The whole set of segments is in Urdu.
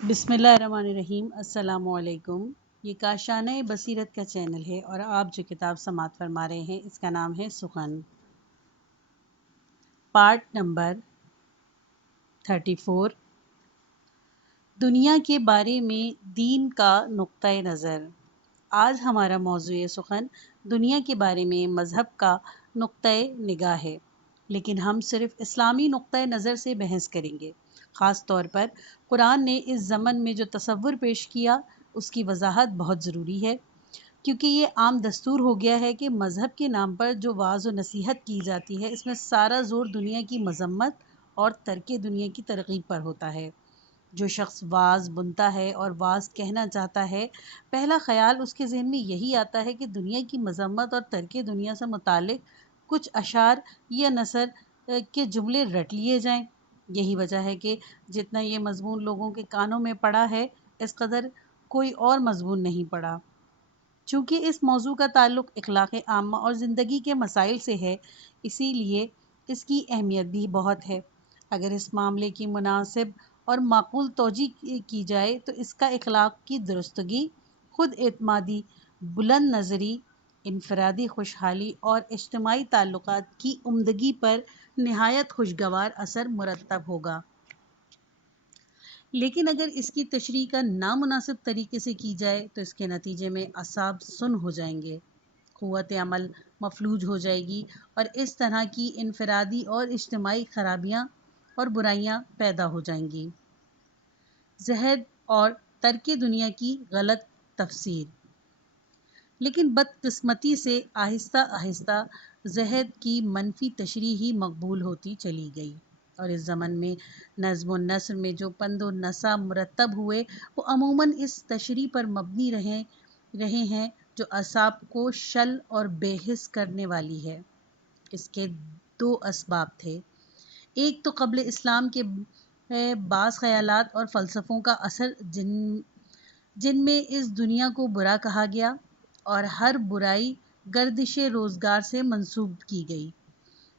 بسم اللہ الرحمن الرحیم۔ السلام علیکم۔ یہ کاشانہ بصیرت کا چینل ہے اور آپ جو کتاب سماعت فرما رہے ہیں اس کا نام ہے سخن، پارٹ نمبر 34، دنیا کے بارے میں دین کا نقطۂ نظر۔ آج ہمارا موضوع سخن دنیا کے بارے میں مذہب کا نقطۂ نگاہ ہے، لیکن ہم صرف اسلامی نقطۂ نظر سے بحث کریں گے۔ خاص طور پر قرآن نے اس ضمن میں جو تصور پیش کیا اس کی وضاحت بہت ضروری ہے، کیونکہ یہ عام دستور ہو گیا ہے کہ مذہب کے نام پر جو وعظ و نصیحت کی جاتی ہے اس میں سارا زور دنیا کی مذمت اور ترک دنیا کی ترغیب پر ہوتا ہے۔ جو شخص واعظ بنتا ہے اور واعظ کہنا چاہتا ہے، پہلا خیال اس کے ذہن میں یہی آتا ہے کہ دنیا کی مذمت اور ترک دنیا سے متعلق کچھ اشعار یا نثر کے جملے رٹ لیے جائیں۔ یہی وجہ ہے کہ جتنا یہ مضمون لوگوں کے کانوں میں پڑا ہے اس قدر کوئی اور مضمون نہیں پڑا۔ چونکہ اس موضوع کا تعلق اخلاق عامہ اور زندگی کے مسائل سے ہے، اسی لیے اس کی اہمیت بھی بہت ہے۔ اگر اس معاملے کی مناسب اور معقول توجیہ کی جائے تو اس کا اخلاق کی درستگی، خود اعتمادی، بلند نظری، انفرادی خوشحالی اور اجتماعی تعلقات کی عمدگی پر نہایت خوشگوار اثر مرتب ہوگا۔ لیکن اگر اس کی تشریح کا نامناسب طریقے سے کی جائے تو اس کے نتیجے میں اعصاب سن ہو جائیں گے، قوت عمل مفلوج ہو جائے گی اور اس طرح کی انفرادی اور اجتماعی خرابیاں اور برائیاں پیدا ہو جائیں گی۔ زہد اور ترک دنیا کی غلط تفسیر۔ لیکن بدقسمتی سے آہستہ آہستہ زہد کی منفی تشریح ہی مقبول ہوتی چلی گئی، اور اس زمن میں نظم و نثر میں جو پند و نسا مرتب ہوئے وہ عموماً اس تشریح پر مبنی رہے ہیں جو اعصاب کو شل اور بے حس کرنے والی ہے۔ اس کے دو اسباب تھے۔ ایک تو قبل اسلام کے بعض خیالات اور فلسفوں کا اثر جن میں اس دنیا کو برا کہا گیا اور ہر برائی گردش روزگار سے منسوب کی گئی۔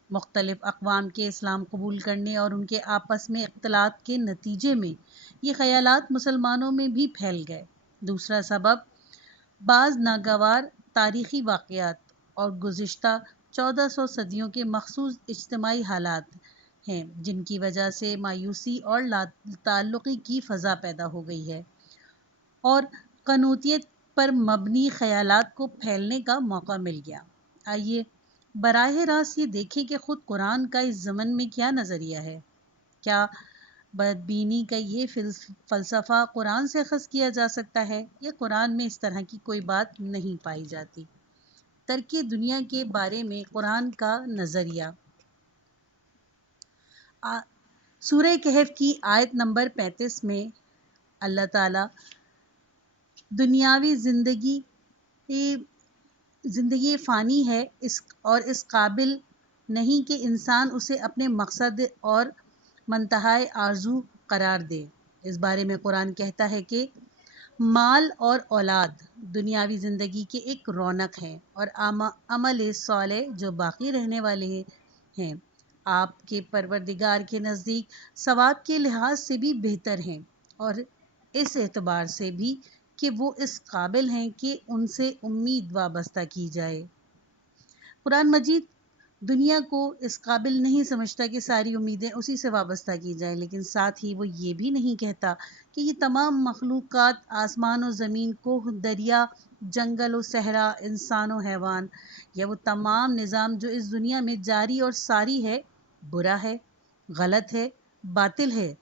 مختلف اقوام کے اسلام قبول کرنے اور ان کے آپس میں اختلاط کے نتیجے میں یہ خیالات مسلمانوں میں بھی پھیل گئے۔ دوسرا سبب بعض ناگوار تاریخی واقعات اور گزشتہ 1400 صدیوں کے مخصوص اجتماعی حالات ہیں جن کی وجہ سے مایوسی اور لا تعلقی کی فضا پیدا ہو گئی ہے اور قنوطیت پر مبنی خیالات کو پھیلنے کا موقع مل گیا۔ آئیے براہ راست یہ دیکھیں کہ خود قرآن کا اس ضمن میں کیا نظریہ ہے۔ کیا بدبینی کا یہ فلسفہ قرآن سے اخذ کیا جا سکتا ہے یا قرآن میں اس طرح کی کوئی بات نہیں پائی جاتی؟ ترک دنیا کے بارے میں قرآن کا نظریہ۔ سورہ کہف کی آیت نمبر 35 میں اللہ تعالیٰ دنیاوی زندگی فانی ہے اور اس قابل نہیں کہ انسان اسے اپنے مقصد اور منتہائے آرزو قرار دے۔ اس بارے میں قرآن کہتا ہے کہ مال اور اولاد دنیاوی زندگی کے ایک رونق ہیں اور عمل صالح جو باقی رہنے والے ہیں آپ کے پروردگار کے نزدیک ثواب کے لحاظ سے بھی بہتر ہیں اور اس اعتبار سے بھی کہ وہ اس قابل ہیں کہ ان سے امید وابستہ کی جائے۔ قرآن مجید دنیا کو اس قابل نہیں سمجھتا کہ ساری امیدیں اسی سے وابستہ کی جائیں، لیکن ساتھ ہی وہ یہ بھی نہیں کہتا کہ یہ تمام مخلوقات، آسمان و زمین، کوہ دریا، جنگل و صحرا، انسان و حیوان، یا وہ تمام نظام جو اس دنیا میں جاری اور ساری ہے برا ہے، غلط ہے، باطل ہے،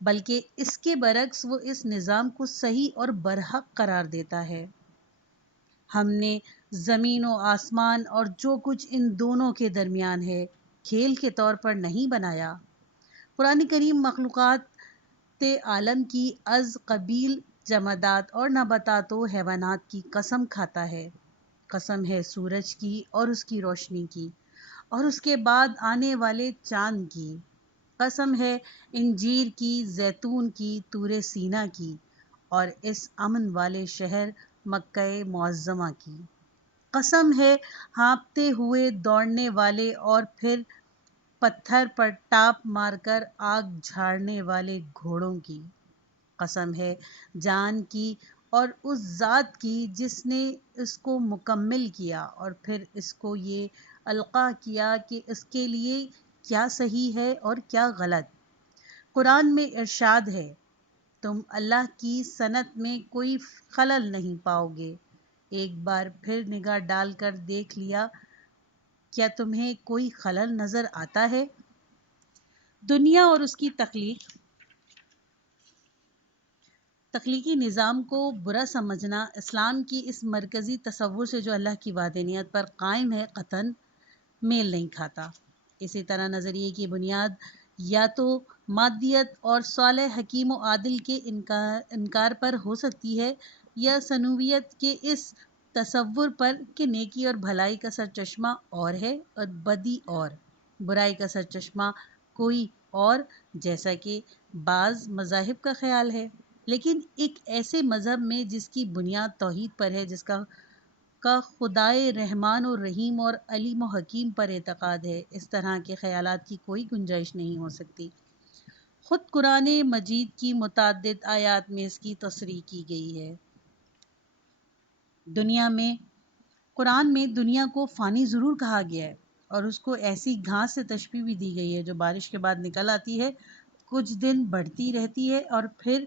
بلکہ اس کے برعکس وہ اس نظام کو صحیح اور برحق قرار دیتا ہے۔ ہم نے زمین و آسمان اور جو کچھ ان دونوں کے درمیان ہے کھیل کے طور پر نہیں بنایا۔ قرآن کریم مخلوقات عالم کی از قبیل جمادات اور نباتات و حیوانات کی قسم کھاتا ہے۔ قسم ہے سورج کی اور اس کی روشنی کی اور اس کے بعد آنے والے چاند کی۔ قسم ہے انجیر کی، زیتون کی، طور سینا کی اور اس امن والے شہر مکہ معظمہ کی۔ قسم ہے ہانپتے ہوئے دوڑنے والے اور پھر پتھر پر ٹاپ مار کر آگ جھاڑنے والے گھوڑوں کی۔ قسم ہے جان کی اور اس ذات کی جس نے اس کو مکمل کیا اور پھر اس کو یہ القاء کیا کہ اس کے لیے کیا صحیح ہے اور کیا غلط۔ قرآن میں ارشاد ہے، تم اللہ کی صنعت میں کوئی خلل نہیں پاؤ گے۔ ایک بار پھر نگاہ ڈال کر دیکھ لیا، کیا تمہیں کوئی خلل نظر آتا ہے؟ دنیا اور اس کی تخلیقی نظام کو برا سمجھنا اسلام کی اس مرکزی تصور سے جو اللہ کی وحدانیت پر قائم ہے قطعاً میل نہیں کھاتا۔ اسی طرح نظریے کی بنیاد یا تو مادیت اور صالح حکیم و عادل کے انکار پر ہو سکتی ہے، یا سنویت کے اس تصور پر کہ نیکی اور بھلائی کا سرچشمہ اور ہے اور بدی اور برائی کا سرچشمہ کوئی اور، جیسا کہ بعض مذاہب کا خیال ہے۔ لیکن ایک ایسے مذہب میں جس کی بنیاد توحید پر ہے، جس کا خدائے رحمان و رحیم اور علیم و حکیم پر اعتقاد ہے، اس طرح کے خیالات کی کوئی گنجائش نہیں ہو سکتی۔ خود قرآن مجید کی متعدد آیات میں اس کی تصریح کی گئی ہے۔ قرآن میں دنیا کو فانی ضرور کہا گیا ہے، اور اس کو ایسی گھاس سے تشبیہ بھی دی گئی ہے جو بارش کے بعد نکل آتی ہے، کچھ دن بڑھتی رہتی ہے اور پھر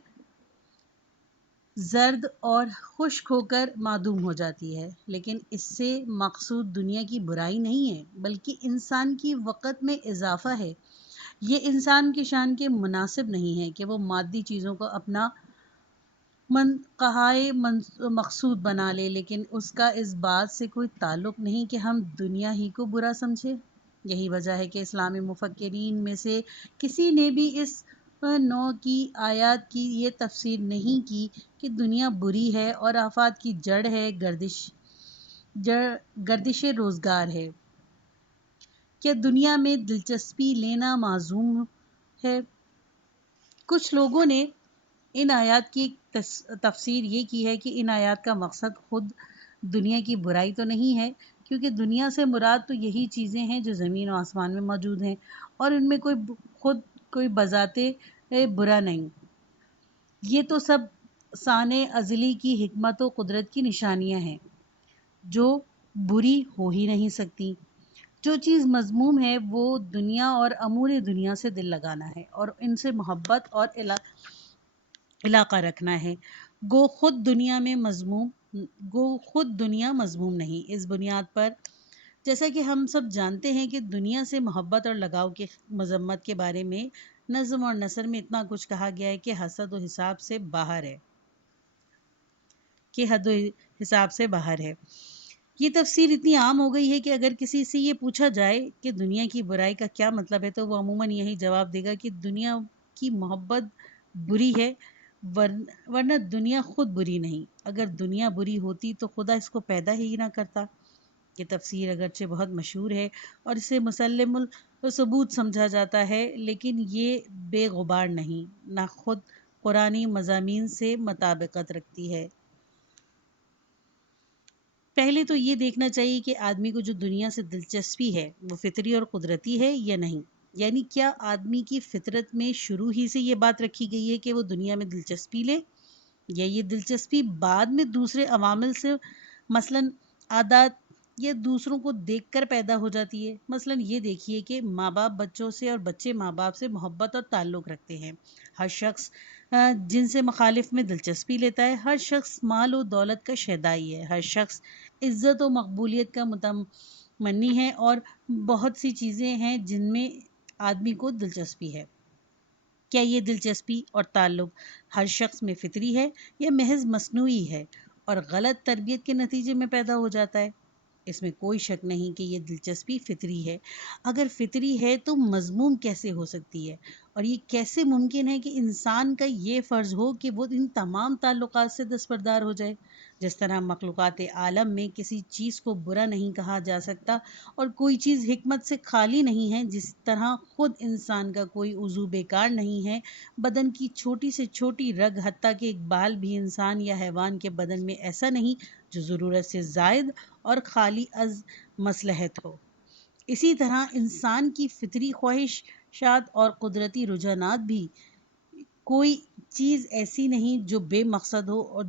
زرد اور خشک ہو کر معدوم ہو جاتی ہے۔ لیکن اس سے مقصود دنیا کی برائی نہیں ہے، بلکہ انسان کی وقت میں اضافہ ہے۔ یہ انسان کی شان کے مناسب نہیں ہے کہ وہ مادی چیزوں کو اپنا منقہائے مقصود بنا لے، لیکن اس کا اس بات سے کوئی تعلق نہیں کہ ہم دنیا ہی کو برا سمجھیں۔ یہی وجہ ہے کہ اسلامی مفکرین میں سے کسی نے بھی اس نوع کی آیات کی یہ تفسیر نہیں کی کہ دنیا بری ہے اور آفات کی جڑ ہے، گردش روزگار ہے۔ کیا دنیا میں دلچسپی لینا معذور ہے؟ کچھ لوگوں نے ان آیات کی تفسیر یہ کی ہے کہ ان آیات کا مقصد خود دنیا کی برائی تو نہیں ہے، کیونکہ دنیا سے مراد تو یہی چیزیں ہیں جو زمین و آسمان میں موجود ہیں، اور ان میں کوئی بذات برا نہیں۔ یہ تو سب صانع ازلی کی حکمت و قدرت کی نشانیاں ہیں جو بری ہو ہی نہیں سکتی۔ جو چیز مذموم ہے وہ دنیا اور امور دنیا سے دل لگانا ہے اور ان سے محبت اور علاقہ رکھنا ہے، گو خود دنیا مذموم نہیں۔ اس بنیاد پر جیسا کہ ہم سب جانتے ہیں کہ دنیا سے محبت اور لگاؤ کی مذمت کے بارے میں نظم اور نثر میں اتنا کچھ کہا گیا ہے کہ حد و حساب سے باہر ہے۔ یہ تفسیر اتنی عام ہو گئی ہے کہ اگر کسی سے یہ پوچھا جائے کہ دنیا کی برائی کا کیا مطلب ہے تو وہ عموماً یہی جواب دے گا کہ دنیا کی محبت بری ہے، ورنہ دنیا خود بری نہیں۔ اگر دنیا بری ہوتی تو خدا اس کو پیدا ہی نہ کرتا۔ یہ تفسیر اگرچہ بہت مشہور ہے اور اسے مسلم الثبوت سمجھا جاتا ہے، لیکن یہ بے غبار نہیں، نہ خود قرآنی مضامین سے مطابقت رکھتی ہے۔ پہلے تو یہ دیکھنا چاہیے کہ آدمی کو جو دنیا سے دلچسپی ہے وہ فطری اور قدرتی ہے یا نہیں، یعنی کیا آدمی کی فطرت میں شروع ہی سے یہ بات رکھی گئی ہے کہ وہ دنیا میں دلچسپی لے، یا یہ دلچسپی بعد میں دوسرے عوامل سے مثلاً عادات یا دوسروں کو دیکھ کر پیدا ہو جاتی ہے۔ مثلاً یہ دیکھیے کہ ماں باپ بچوں سے اور بچے ماں باپ سے محبت اور تعلق رکھتے ہیں۔ ہر شخص جن سے مخالف میں دلچسپی لیتا ہے، ہر شخص مال و دولت کا شیدائی ہے، ہر شخص عزت و مقبولیت کا متمنی ہے، اور بہت سی چیزیں ہیں جن میں آدمی کو دلچسپی ہے۔ کیا یہ دلچسپی اور تعلق ہر شخص میں فطری ہے یا محض مصنوعی ہے اور غلط تربیت کے نتیجے میں پیدا ہو جاتا ہے؟ اس میں کوئی شک نہیں کہ یہ دلچسپی فطری ہے۔ اگر فطری ہے تو مذموم کیسے ہو سکتی ہے، اور یہ کیسے ممکن ہے کہ انسان کا یہ فرض ہو کہ وہ ان تمام تعلقات سے دستبردار ہو جائے؟ جس طرح مخلوقات عالم میں کسی چیز کو برا نہیں کہا جا سکتا اور کوئی چیز حکمت سے خالی نہیں ہے، جس طرح خود انسان کا کوئی عضو بیکار نہیں ہے۔ بدن کی چھوٹی سے چھوٹی رگ، حتیٰ کہ ایک بال بھی انسان یا حیوان کے بدن میں ایسا نہیں جو ضرورت سے زائد اور خالی از مصلحت ہو۔ اسی طرح انسان کی فطری خواہشات اور قدرتی رجحانات بھی کوئی چیز ایسی نہیں جو بے مقصد ہو اور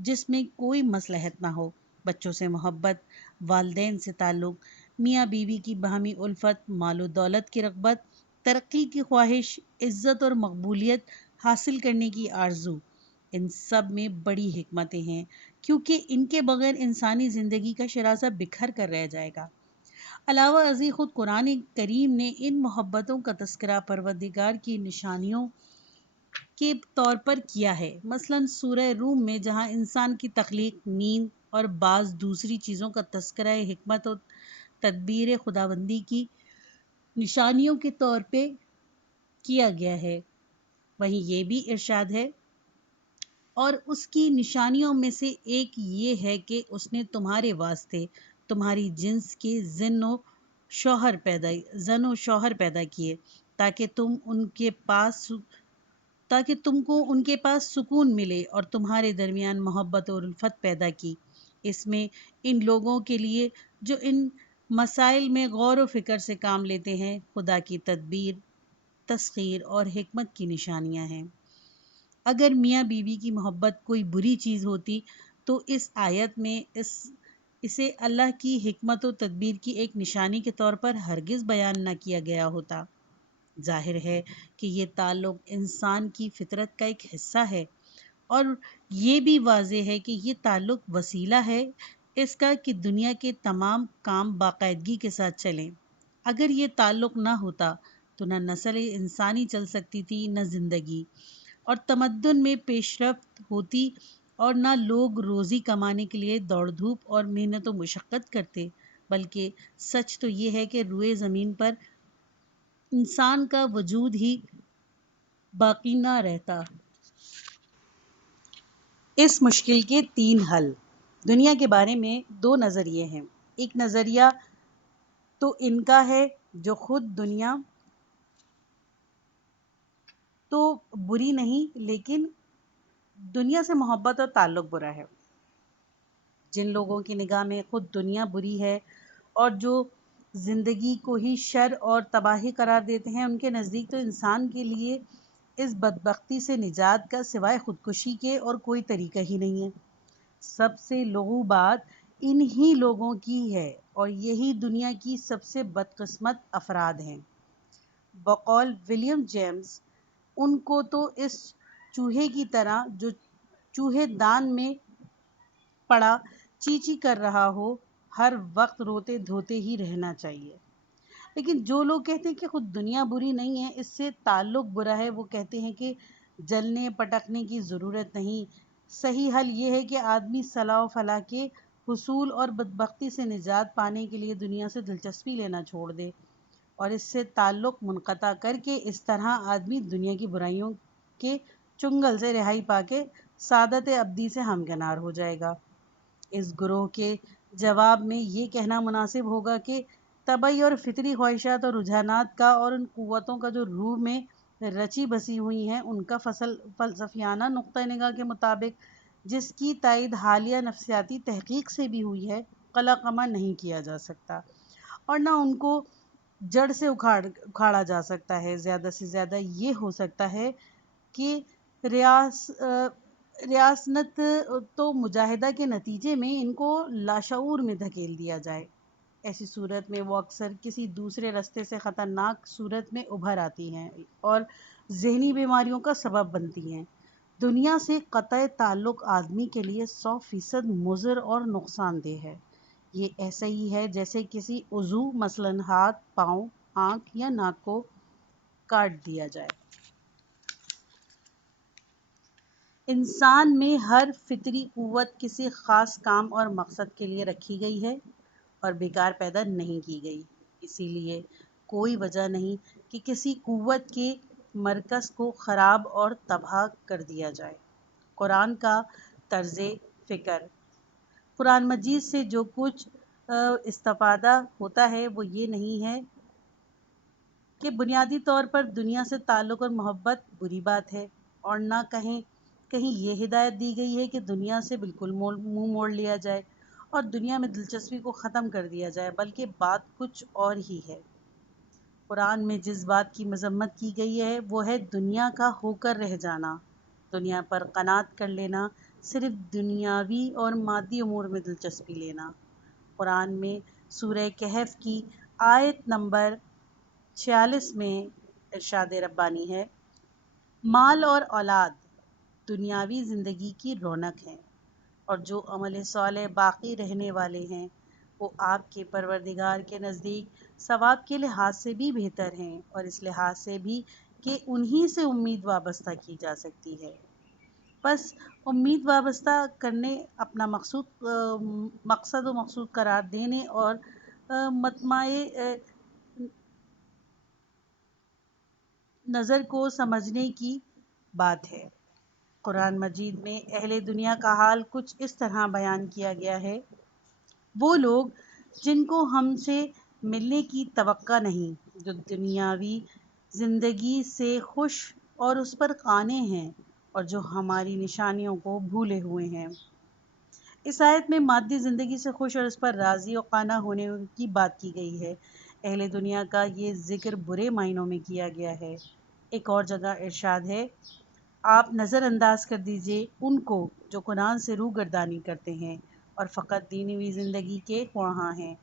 جس میں کوئی مصلحت نہ ہو۔ بچوں سے محبت، والدین سے تعلق، میاں بیوی کی باہمی الفت، مال و دولت کی رغبت، ترقی کی خواہش، عزت اور مقبولیت حاصل کرنے کی آرزو، ان سب میں بڑی حکمتیں ہیں، کیونکہ ان کے بغیر انسانی زندگی کا شراسہ بکھر کر رہ جائے گا۔ علاوہ ازیں خود قرآن کریم نے ان محبتوں کا تذکرہ پروردگار کی نشانیوں کے طور پر کیا ہے۔ مثلاً سورہ روم میں جہاں انسان کی تخلیق، نیند اور بعض دوسری چیزوں کا تذکرہ حکمت و تدبیر خداوندی کی نشانیوں کے طور پہ کیا گیا ہے، وہیں یہ بھی ارشاد ہے، اور اس کی نشانیوں میں سے ایک یہ ہے کہ اس نے تمہارے واسطے تمہاری جنس کے زن و شوہر پیدا کیے تاکہ تم کو ان کے پاس سکون ملے، اور تمہارے درمیان محبت اور الفت پیدا کی۔ اس میں ان لوگوں کے لیے جو ان مسائل میں غور و فکر سے کام لیتے ہیں خدا کی تدبیر، تسخیر اور حکمت کی نشانیاں ہیں۔ اگر میاں بیوی کی محبت کوئی بری چیز ہوتی تو اس آیت میں اسے اللہ کی حکمت و تدبیر کی ایک نشانی کے طور پر ہرگز بیان نہ کیا گیا ہوتا۔ ظاہر ہے کہ یہ تعلق انسان کی فطرت کا ایک حصہ ہے، اور یہ بھی واضح ہے کہ یہ تعلق وسیلہ ہے اس کا کہ دنیا کے تمام کام باقاعدگی کے ساتھ چلیں۔ اگر یہ تعلق نہ ہوتا تو نہ نسل انسانی چل سکتی تھی، نہ زندگی اور تمدن میں پیش رفت ہوتی، اور نہ لوگ روزی کمانے کے لیے دوڑ دھوپ اور محنت و مشقت کرتے۔ بلکہ سچ تو یہ ہے کہ روئے زمین پر انسان کا وجود ہی باقی نہ رہتا۔ اس مشکل کے 3 حل۔ دنیا کے بارے میں 2 نظریے ہیں۔ ایک نظریہ تو ان کا ہے جو خود دنیا تو بری نہیں، لیکن دنیا سے محبت اور تعلق برا ہے۔ جن لوگوں کی نگاہ میں خود دنیا بری ہے اور جو زندگی کو ہی شر اور تباہی قرار دیتے ہیں، ان کے نزدیک تو انسان کے لیے اس بدبختی سے نجات کا سوائے خودکشی کے اور کوئی طریقہ ہی نہیں ہے۔ سب سے لغو بات انہی لوگوں کی ہے، اور یہی دنیا کی سب سے بدقسمت افراد ہیں۔ بقول ولیم جیمز، ان کو تو اس چوہے کی طرح جو چوہے دان میں پڑا چی چی کر رہا ہو، ہر وقت روتے دھوتے ہی رہنا چاہیے۔ لیکن جو لوگ کہتے ہیں کہ خود دنیا بری نہیں ہے، اس سے تعلق برا ہے، وہ کہتے ہیں کہ جلنے پٹکنے کی ضرورت نہیں، صحیح حل یہ ہے کہ آدمی صلاح و فلاح کے حصول اور بدبختی سے نجات پانے کے لیے دنیا سے دلچسپی لینا چھوڑ دے، اور اس سے تعلق منقطع کر کے اس طرح آدمی دنیا کی برائیوں کے چنگل سے رہائی پا کے سعادت ابدی سے ہمکنار ہو جائے گا۔ اس گروہ کے جواب میں یہ کہنا مناسب ہوگا کہ طبعی اور فطری خواہشات اور رجحانات کا اور ان قوتوں کا جو روح میں رچی بسی ہوئی ہیں، ان کا فلسفیانہ نقطہ نگاہ کے مطابق، جس کی تائید حالیہ نفسیاتی تحقیق سے بھی ہوئی ہے، قلقمہ نہیں کیا جا سکتا، اور نہ ان کو جڑ سے اکھاڑا جا سکتا ہے۔ زیادہ سے زیادہ یہ ہو سکتا ہے کہ ریاست تو مجاہدہ کے نتیجے میں ان کو لاشعور میں دھکیل دیا جائے۔ ایسی صورت میں وہ اکثر کسی دوسرے رستے سے خطرناک صورت میں ابھر آتی ہیں اور ذہنی بیماریوں کا سبب بنتی ہیں۔ دنیا سے قطع تعلق آدمی کے لیے 100% مضر اور نقصان دہ ہے۔ یہ ایسا ہی ہے جیسے کسی عضو مثلاً ہاتھ، پاؤں، آنکھ یا ناک کو کاٹ دیا جائے۔ انسان میں ہر فطری قوت کسی خاص کام اور مقصد کے لیے رکھی گئی ہے اور بیکار پیدا نہیں کی گئی۔ اسی لیے کوئی وجہ نہیں کہ کسی قوت کے مرکز کو خراب اور تباہ کر دیا جائے۔ قرآن کا طرز فکر۔ قرآن مجید سے جو کچھ استفادہ ہوتا ہے وہ یہ نہیں ہے کہ بنیادی طور پر دنیا سے تعلق اور محبت بری بات ہے، اور نہ کہیں یہ ہدایت دی گئی ہے کہ دنیا سے بالکل منہ موڑ لیا جائے اور دنیا میں دلچسپی کو ختم کر دیا جائے، بلکہ بات کچھ اور ہی ہے۔ قرآن میں جس بات کی مذمت کی گئی ہے وہ ہے دنیا کا ہو کر رہ جانا، دنیا پر قناعت کر لینا، صرف دنیاوی اور مادی امور میں دلچسپی لینا۔ قرآن میں سورہ کہف کی آیت نمبر 46 میں ارشاد ربانی ہے، مال اور اولاد دنیاوی زندگی کی رونق ہے، اور جو عمل صالح باقی رہنے والے ہیں وہ آپ کے پروردگار کے نزدیک ثواب کے لحاظ سے بھی بہتر ہیں، اور اس لحاظ سے بھی کہ انہی سے امید وابستہ کی جا سکتی ہے۔ بس امید وابستہ کرنے، اپنا مقصد و مقصود قرار دینے اور مطمع نظر کو سمجھنے کی بات ہے۔ قرآن مجید میں اہل دنیا کا حال کچھ اس طرح بیان کیا گیا ہے، وہ لوگ جن کو ہم سے ملنے کی توقع نہیں، جو دنیاوی زندگی سے خوش اور اس پر قانع ہیں، اور جو ہماری نشانیوں کو بھولے ہوئے ہیں۔ اس آیت میں مادی زندگی سے خوش اور اس پر راضی و قانع ہونے کی بات کی گئی ہے۔ اہل دنیا کا یہ ذکر برے معنوں میں کیا گیا ہے۔ ایک اور جگہ ارشاد ہے، آپ نظر انداز کر دیجئے ان کو جو قرآن سے روگردانی کرتے ہیں اور فقط دنیوی زندگی کے خواہاں ہیں،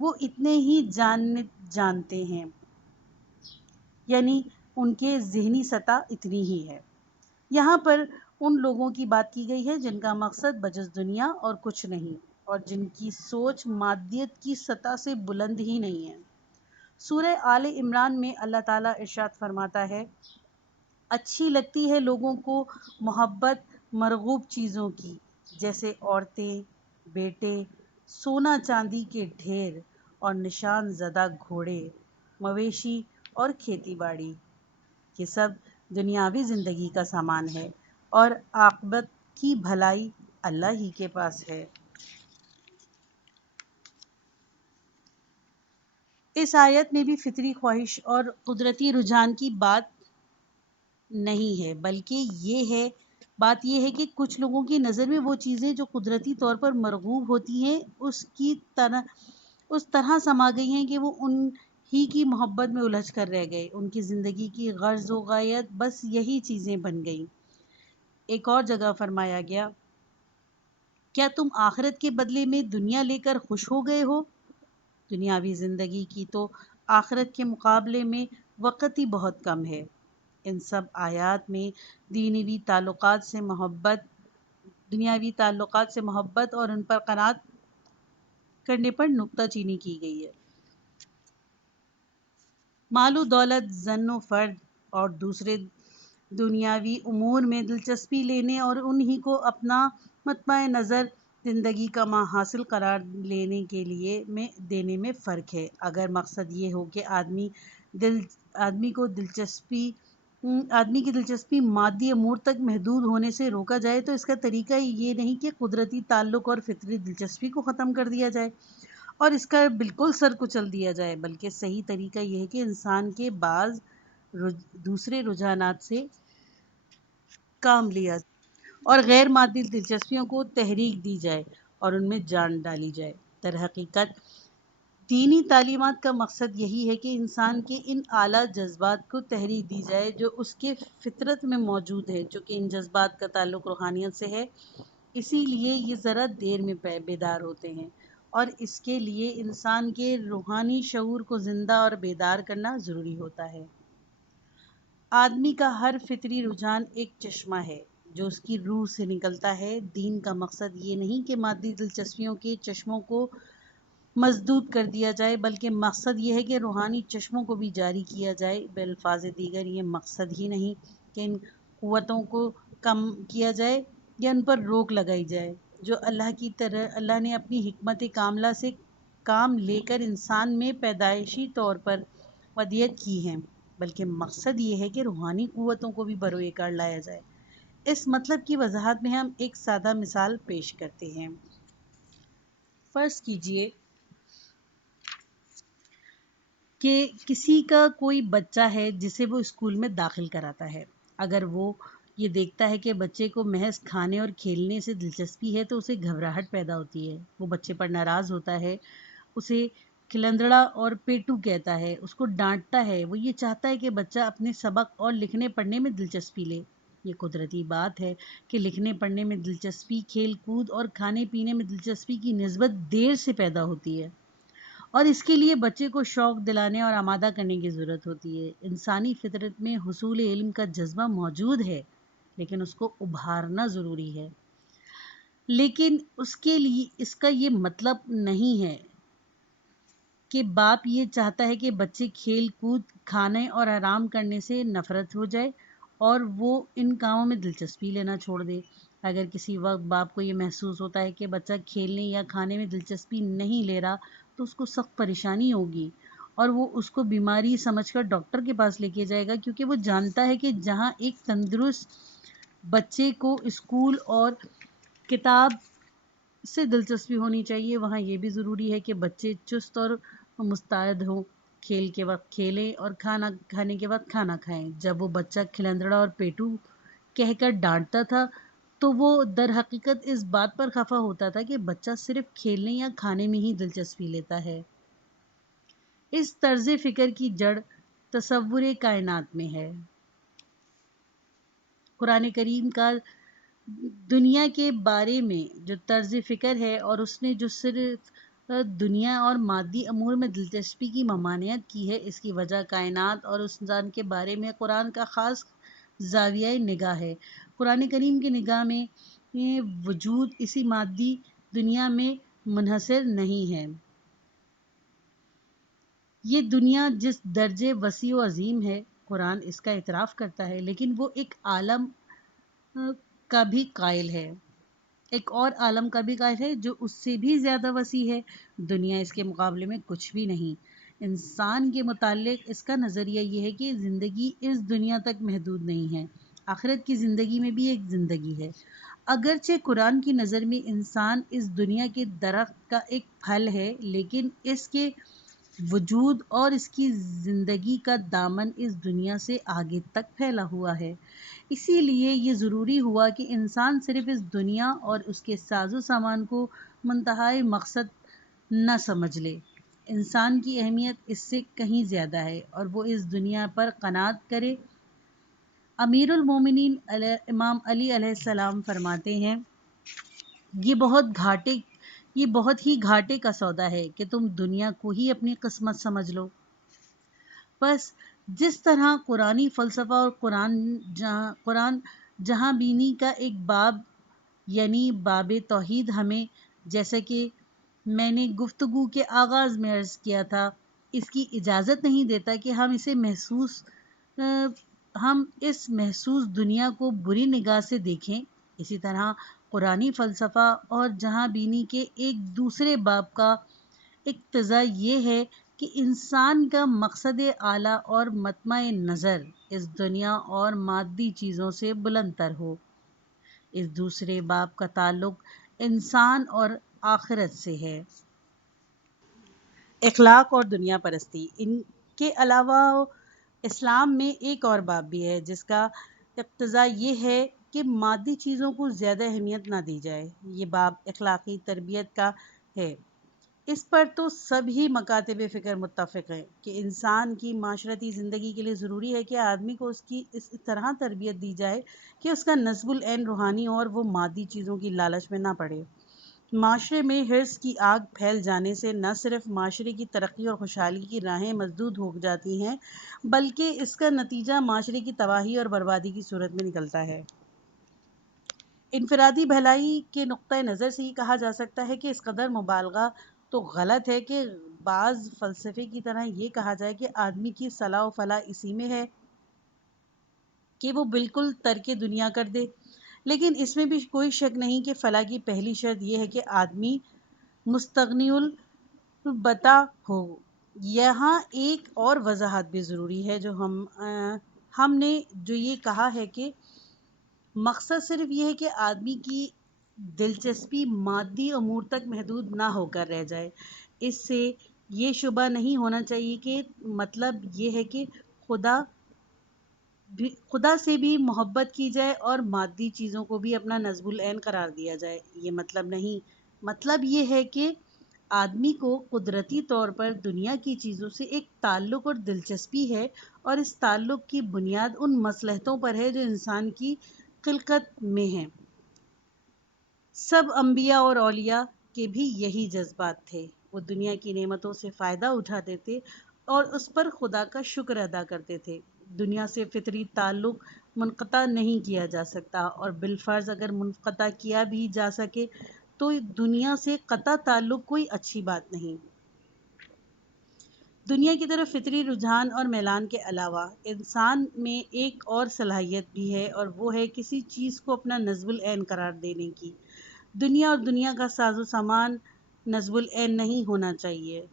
وہ اتنے ہی جانتے ہیں، یعنی ان کے ذہنی سطح اتنی ہی ہے۔ یہاں پر ان لوگوں کی بات کی گئی ہے جن کا مقصد بجز دنیا اور کچھ نہیں، اور جن کی سوچ مادیت کی سطح سے بلند ہی نہیں ہے۔ سورہ آل عمران میں اللہ تعالیٰ ارشاد فرماتا ہے، اچھی لگتی ہے لوگوں کو محبت مرغوب چیزوں کی، جیسے عورتیں، بیٹے، سونا چاندی کے ڈھیر اور نشان زدہ گھوڑے، مویشی اور کھیتی باڑی۔ یہ سب دنیاوی زندگی کا سامان ہے، اور عاقبت کی بھلائی اللہ ہی کے پاس ہے۔ اس آیت میں بھی فطری خواہش اور قدرتی رجحان کی بات نہیں ہے، بلکہ بات یہ ہے کہ کچھ لوگوں کی نظر میں وہ چیزیں جو قدرتی طور پر مرغوب ہوتی ہیں اس طرح سما گئی ہیں کہ وہ ان ہی کی محبت میں الجھ کر رہ گئے، ان کی زندگی کی غرض و غایت بس یہی چیزیں بن گئیں۔ ایک اور جگہ فرمایا گیا، کیا تم آخرت کے بدلے میں دنیا لے کر خوش ہو گئے ہو؟ دنیاوی زندگی کی تو آخرت کے مقابلے میں وقت ہی بہت کم ہے۔ ان سب آیات میں دنیاوی تعلقات سے محبت اور ان پر قناعت کرنے پر نکتہ چینی کی گئی ہے۔ مال و دولت، زن و فرد اور دوسرے دنیاوی امور میں دلچسپی لینے اور انہی کو اپنا مطمع نظر زندگی کا حاصل قرار دینے میں فرق ہے۔ اگر مقصد یہ ہو کہ آدمی کی دلچسپی مادی امور تک محدود ہونے سے روکا جائے تو اس کا طریقہ یہ نہیں کہ قدرتی تعلق اور فطری دلچسپی کو ختم کر دیا جائے اور اس کا بالکل سر کچل دیا جائے، بلکہ صحیح طریقہ یہ ہے کہ انسان کے بعض دوسرے رجحانات سے کام لیا اور غیر مادی دلچسپیوں کو تحریک دی جائے اور ان میں جان ڈالی جائے۔ در حقیقت دینی تعلیمات کا مقصد یہی ہے کہ انسان کے ان اعلیٰ جذبات کو تحریک دی جائے جو اس کے فطرت میں موجود ہے، چونکہ ان جذبات کا تعلق روحانیت سے ہے، اسی لیے یہ ذرا دیر میں بیدار ہوتے ہیں، اور اس کے لیے انسان کے روحانی شعور کو زندہ اور بیدار کرنا ضروری ہوتا ہے۔ آدمی کا ہر فطری رجحان ایک چشمہ ہے جو اس کی روح سے نکلتا ہے۔ دین کا مقصد یہ نہیں کہ مادی دلچسپیوں کے چشموں کو مسدود کر دیا جائے، بلکہ مقصد یہ ہے کہ روحانی چشموں کو بھی جاری کیا جائے۔ بالفاظ دیگر یہ مقصد ہی نہیں کہ ان قوتوں کو کم کیا جائے یا ان پر روک لگائی جائے جو اللہ نے اپنی حکمت کاملہ سے کام لے کر انسان میں پیدائشی طور پر ودیت کی ہیں، بلکہ مقصد یہ ہے کہ روحانی قوتوں کو بھی بروئے کار لایا جائے۔ اس مطلب کی وضاحت میں ہم ایک سادہ مثال پیش کرتے ہیں۔ فرض کیجئے کہ کسی کا کوئی بچہ ہے جسے وہ اسکول میں داخل کراتا ہے۔ اگر وہ یہ دیکھتا ہے کہ بچے کو محض کھانے اور کھیلنے سے دلچسپی ہے تو اسے گھبراہٹ پیدا ہوتی ہے، وہ بچے پر ناراض ہوتا ہے، اسے کھلندڑا اور پیٹو کہتا ہے، اس کو ڈانٹتا ہے، وہ یہ چاہتا ہے کہ بچہ اپنے سبق اور لکھنے پڑھنے میں دلچسپی لے۔ یہ قدرتی بات ہے کہ لکھنے پڑھنے میں دلچسپی کھیل کود اور کھانے پینے میں دلچسپی کی نسبت دیر سے پیدا ہوتی ہے، اور اس کے لیے بچے کو شوق دلانے اور آمادہ کرنے کی ضرورت ہوتی ہے۔ انسانی فطرت میں حصول علم کا جذبہ موجود ہے، لیکن اس کو ابھارنا ضروری ہے۔ لیکن اس کے لیے اس کا یہ مطلب نہیں ہے کہ باپ یہ چاہتا ہے کہ بچے کھیل کود، کھانے اور آرام کرنے سے نفرت ہو جائے اور وہ ان کاموں میں دلچسپی لینا چھوڑ دے۔ اگر کسی وقت باپ کو یہ محسوس ہوتا ہے کہ بچہ کھیلنے یا کھانے میں دلچسپی نہیں لے رہا تو اس کو سخت پریشانی ہوگی، اور وہ اس کو بیماری سمجھ کر ڈاکٹر کے پاس لے کے جائے گا، کیونکہ وہ جانتا ہے کہ جہاں ایک تندرست بچے کو اسکول اور کتاب سے دلچسپی ہونی چاہیے، وہاں یہ بھی ضروری ہے کہ بچے چست اور مستعد ہوں، کھیل کے وقت کھیلیں اور کھانا کھانے کے وقت کھانا کھائیں۔ جب وہ بچہ کھلندڑا اور پیٹو کہہ کر ڈانٹتا تھا تو وہ در حقیقت اس بات پر خفا ہوتا تھا کہ بچہ صرف کھیلنے یا کھانے میں ہی دلچسپی لیتا ہے۔ اس طرز فکر کی جڑ تصور کائنات میں ہے۔ قرآن کریم کا دنیا کے بارے میں جو طرز فکر ہے اور اس نے جو صرف دنیا اور مادی امور میں دلچسپی کی ممانعت کی ہے، اس کی وجہ کائنات اور اس انسان کے بارے میں قرآن کا خاص زاویہ نگاہ ہے۔ قرآن کریم کی نگاہ میں وجود اسی مادی دنیا میں منحصر نہیں ہے۔ یہ دنیا جس درجے وسیع و عظیم ہے، قرآن اس کا اعتراف کرتا ہے، لیکن وہ ایک عالم کا بھی قائل ہے، ایک اور عالم کا بھی قائل ہے جو اس سے بھی زیادہ وسیع ہے۔ دنیا اس کے مقابلے میں کچھ بھی نہیں۔ انسان کے متعلق اس کا نظریہ یہ ہے کہ زندگی اس دنیا تک محدود نہیں ہے، آخرت کی زندگی میں بھی ایک زندگی ہے۔ اگرچہ قرآن کی نظر میں انسان اس دنیا کے درخت کا ایک پھل ہے، لیکن اس کے وجود اور اس کی زندگی کا دامن اس دنیا سے آگے تک پھیلا ہوا ہے۔ اسی لیے یہ ضروری ہوا کہ انسان صرف اس دنیا اور اس کے ساز و سامان کو منتہائی مقصد نہ سمجھ لے۔ انسان کی اہمیت اس سے کہیں زیادہ ہے اور وہ اس دنیا پر قناعت کرے۔ امیر المومنین امام علی علیہ السلام فرماتے ہیں، یہ بہت ہی گھاٹے کا سودا ہے کہ تم دنیا کو ہی اپنی قسمت سمجھ لو۔ بس جس طرح قرآنی فلسفہ اور قرآن جہاں بینی کا ایک باب یعنی باب توحید ہمیں، جیسا کہ میں نے گفتگو کے آغاز میں عرض کیا تھا، اس کی اجازت نہیں دیتا کہ ہم اس محسوس دنیا کو بری نگاہ سے دیکھیں، اسی طرح قرآنی فلسفہ اور جہاں بینی کے ایک دوسرے باب کا اقتضا یہ ہے کہ انسان کا مقصد اعلیٰ اور مطمع نظر اس دنیا اور مادی چیزوں سے بلند تر ہو۔ اس دوسرے باب کا تعلق انسان اور آخرت سے ہے۔ اخلاق اور دنیا پرستی۔ ان کے علاوہ اسلام میں ایک اور باب بھی ہے جس کا اقتضا یہ ہے کہ مادی چیزوں کو زیادہ اہمیت نہ دی جائے۔ یہ باب اخلاقی تربیت کا ہے۔ اس پر تو سب ہی مکاتب فکر متفق ہیں کہ انسان کی معاشرتی زندگی کے لیے ضروری ہے کہ آدمی کو اس کی اس طرح تربیت دی جائے کہ اس کا نصب العین روحانی اور وہ مادی چیزوں کی لالچ میں نہ پڑے۔ معاشرے میں حرص کی آگ پھیل جانے سے نہ صرف معاشرے کی ترقی اور خوشحالی کی راہیں مسدود ہو جاتی ہیں، بلکہ اس کا نتیجہ معاشرے کی تباہی اور بربادی کی صورت میں نکلتا ہے۔ انفرادی بھلائی کے نقطہ نظر سے یہ کہا جا سکتا ہے کہ اس قدر مبالغہ تو غلط ہے کہ بعض فلسفے کی طرح یہ کہا جائے کہ آدمی کی صلاح و فلاح اسی میں ہے کہ وہ بالکل ترک دنیا کر دے۔ لیکن اس میں بھی کوئی شک نہیں کہ فلاح کی پہلی شرط یہ ہے کہ آدمی مستغنی البتہ ہو۔ یہاں ایک اور وضاحت بھی ضروری ہے جو ہم نے جو یہ کہا ہے کہ مقصد صرف یہ ہے کہ آدمی کی دلچسپی مادی امور تک محدود نہ ہو کر رہ جائے۔ اس سے یہ شبہ نہیں ہونا چاہیے کہ مطلب یہ ہے کہ خدا سے بھی محبت کی جائے اور مادی چیزوں کو بھی اپنا نصب العین قرار دیا جائے۔ یہ مطلب نہیں۔ مطلب یہ ہے کہ آدمی کو قدرتی طور پر دنیا کی چیزوں سے ایک تعلق اور دلچسپی ہے اور اس تعلق کی بنیاد ان مصلحتوں پر ہے جو انسان کی خلقت میں ہیں۔ سب انبیاء اور اولیاء کے بھی یہی جذبات تھے۔ وہ دنیا کی نعمتوں سے فائدہ اٹھاتے تھے اور اس پر خدا کا شکر ادا کرتے تھے۔ دنیا سے فطری تعلق منقطع نہیں کیا جا سکتا، اور بالفرض اگر منقطع کیا بھی جا سکے تو دنیا سے قطع تعلق کوئی اچھی بات نہیں۔ دنیا کی طرف فطری رجحان اور میلان کے علاوہ انسان میں ایک اور صلاحیت بھی ہے، اور وہ ہے کسی چیز کو اپنا نصب العین قرار دینے کی۔ دنیا اور دنیا کا ساز و سامان نصب العین نہیں ہونا چاہیے۔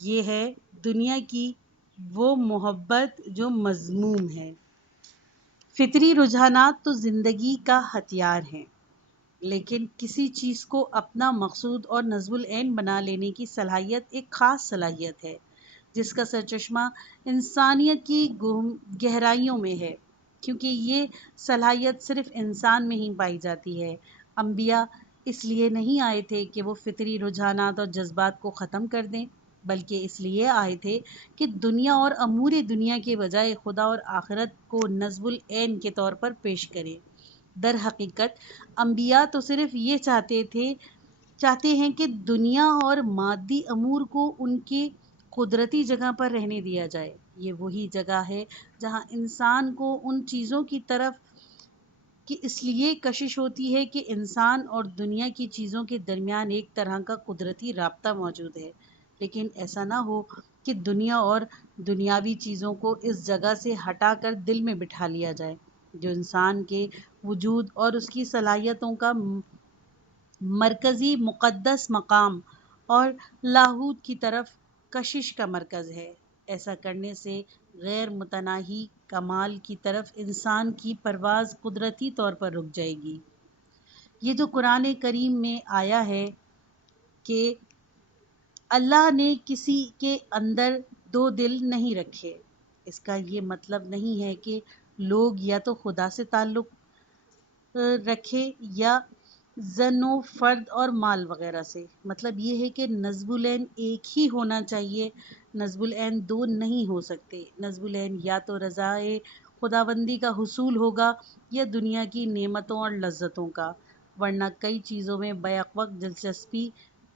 یہ ہے دنیا کی وہ محبت جو مذموم ہے۔ فطری رجحانات تو زندگی کا ہتھیار ہیں، لیکن کسی چیز کو اپنا مقصود اور نصب العین بنا لینے کی صلاحیت ایک خاص صلاحیت ہے، جس کا سرچشمہ انسانیت کی گہرائیوں میں ہے، کیونکہ یہ صلاحیت صرف انسان میں ہی پائی جاتی ہے۔ انبیاء اس لیے نہیں آئے تھے کہ وہ فطری رجحانات اور جذبات کو ختم کر دیں، بلکہ اس لیے آئے تھے کہ دنیا اور امور دنیا کے بجائے خدا اور آخرت کو نصب العین کے طور پر پیش کریں۔ در حقیقت انبیاء تو صرف یہ چاہتے ہیں کہ دنیا اور مادی امور کو ان کے قدرتی جگہ پر رہنے دیا جائے۔ یہ وہی جگہ ہے جہاں انسان کو ان چیزوں کی طرف کی اس لیے کشش ہوتی ہے کہ انسان اور دنیا کی چیزوں کے درمیان ایک طرح کا قدرتی رابطہ موجود ہے، لیکن ایسا نہ ہو کہ دنیا اور دنیاوی چیزوں کو اس جگہ سے ہٹا کر دل میں بٹھا لیا جائے، جو انسان کے وجود اور اس کی صلاحیتوں کا مرکزی مقدس مقام اور لاہوت کی طرف کشش کا مرکز ہے۔ ایسا کرنے سے غیر متناہی کمال کی طرف انسان کی پرواز قدرتی طور پر رک جائے گی۔ یہ جو قرآن کریم میں آیا ہے کہ اللہ نے کسی کے اندر دو دل نہیں رکھے، اس کا یہ مطلب نہیں ہے کہ لوگ یا تو خدا سے تعلق رکھے یا زن و فرد اور مال وغیرہ سے۔ مطلب یہ ہے کہ نصب العین ایک ہی ہونا چاہیے، نصب العین دو نہیں ہو سکتے۔ نصب العین یا تو رضائے خداوندی کا حصول ہوگا یا دنیا کی نعمتوں اور لذتوں کا، ورنہ کئی چیزوں میں بیک وقت دلچسپی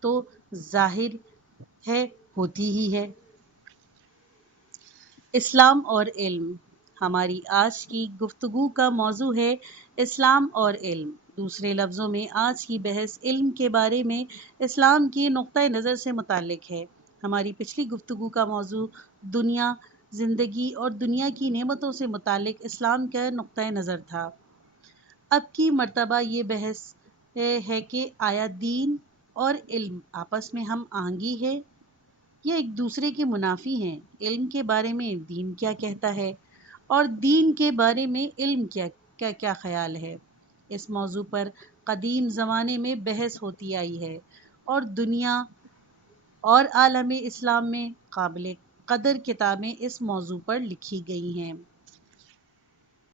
تو ظاہر ہے ہوتی ہی ہے۔ اسلام اور علم۔ ہماری آج کی گفتگو کا موضوع ہے اسلام اور علم۔ دوسرے لفظوں میں آج کی بحث علم کے بارے میں اسلام کی نقطۂ نظر سے متعلق ہے۔ ہماری پچھلی گفتگو کا موضوع دنیا، زندگی اور دنیا کی نعمتوں سے متعلق اسلام کا نقطۂ نظر تھا۔ اب کی مرتبہ یہ بحث ہے کہ آیا دین اور علم آپس میں ہم آہنگی ہے یا ایک دوسرے کے منافی ہیں؟ علم کے بارے میں دین کیا کہتا ہے اور دین کے بارے میں علم کیا خیال ہے؟ اس موضوع پر قدیم زمانے میں بحث ہوتی آئی ہے، اور دنیا اور عالم اسلام میں قابل قدر کتابیں اس موضوع پر لکھی گئی ہیں۔